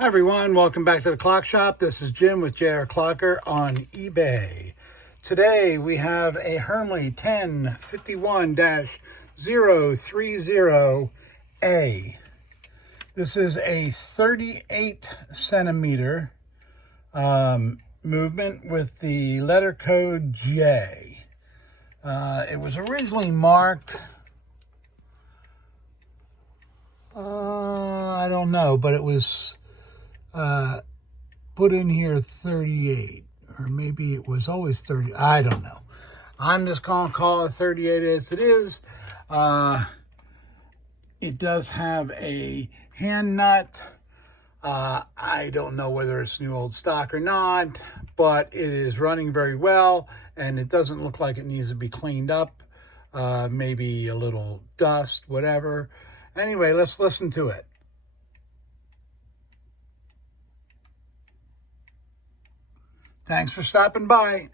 Hi everyone, welcome back to the Clock Shop. This is Jim with JR Clocker on eBay. Today we have a Hermle 1051-030A. This is a 38 centimeter movement with the letter code J. It was originally marked, I don't know, but it was put in here 38, or maybe it was always 30. I don't know. I'm just gonna call it 38 as it is. It does have a hand nut. I don't know whether it's new old stock or not, but it is running very well, and it doesn't look like it needs to be cleaned up. Maybe a little dust, whatever. Anyway, let's listen to it. Thanks for stopping by.